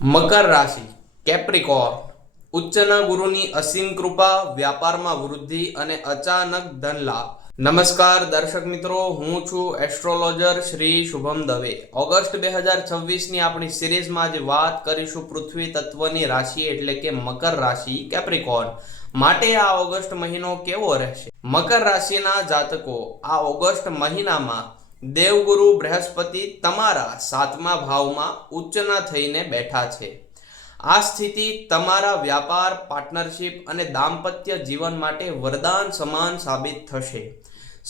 મકર રાશિ કેપ્રિકોર્ન ઉચ્ચના ગુરુની અસીમ કૃપા, વ્યાપારમાં વૃદ્ધિ અને અચાનક ધન લાભ. નમસ્કાર દર્શક મિત્રો, હું છું એસ્ટ્રોલોજર શ્રી શુભમ દવે. ઓગસ્ટ 2026 ની આપણી સિરીઝમાં આજે વાત કરીશું પૃથ્વી તત્વની રાશિ એટલે કે મકર રાશિ કેપ્રિકોર્ન માટે આ ઓગસ્ટ મહિનો કેવો રહેશે. મકર રાશિના જાતકો આ ઓગસ્ટ મહિનામાં દેવગુરુ બૃહસ્પતિ તમારા 7મા ભાવમાં ઉચ્ચના થઈને બેઠા છે. આ સ્થિતિ તમારા વ્યાપાર, પાર્ટનરશિપ અને દાંપત્ય જીવન માટે વરદાન સમાન સાબિત થશે.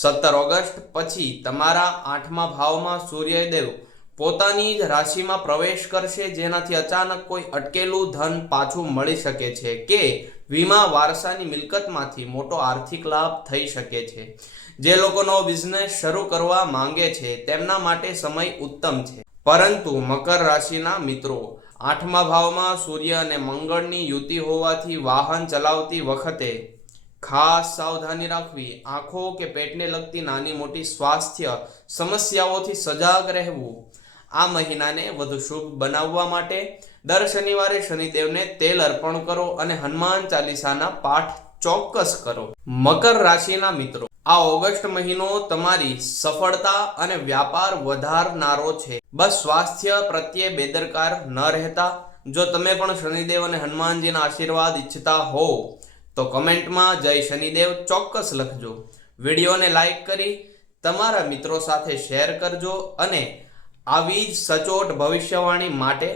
17 ઓગસ્ટ પછી તમારા 8મા ભાવમાં સૂર્યદેવ પોતાની જ રાશિમાં પ્રવેશ કરશે, જેનાથી અચાનક કોઈ અટકેલું ધન પાછું મળી શકે છે કે વીમા વારસાની મિલકતમાંથી મોટો આર્થિક લાભ થઈ શકે છે. જે લોકોનો બિઝનેસ શરૂ કરવા માંગે છે તેમના માટે સમય ઉત્તમ છે. પરંતુ મકર રાશિના મિત્રો, 8મા ભાવમાં સૂર્ય અને મંગળની યુતિ હોવાથી વાહન ચલાવતી વખતે ખાસ સાવધાની રાખવી. આંખો કે પેટને લગતી નાની મોટી સ્વાસ્થ્ય સમસ્યાઓથી સજાગ રહેવું. આ મહિનાને વધુ શુભ બનાવવા માટે દર શનિવારે શનિદેવને તેલ અર્પણ કરો અને હનુમાન ચાલીસાના પાઠ ચોક્કસ કરો. મકર રાશિના મિત્રો, આ ઓગસ્ટ મહિનો તમારી સફળતા અને વ્યાપાર વધારનારો છે. બસ સ્વાસ્થ્ય પ્રત્યે બેદરકાર ન રહેતા. જો તમે પણ શનિદેવ અને હનુમાનજીના આશીર્વાદ ઈચ્છતા હો તો કમેન્ટમાં જય શનિદેવ ચોક્કસ લખજો. વિડીયોને લાઈક કરી તમારા મિત્રો સાથે શેર કરજો અને આવી જ સચોટ ભવિષ્યવાણી માટે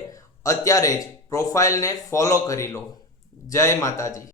અત્યારે જ પ્રોફાઇલને ફોલો કરી લો. જય માતાજી.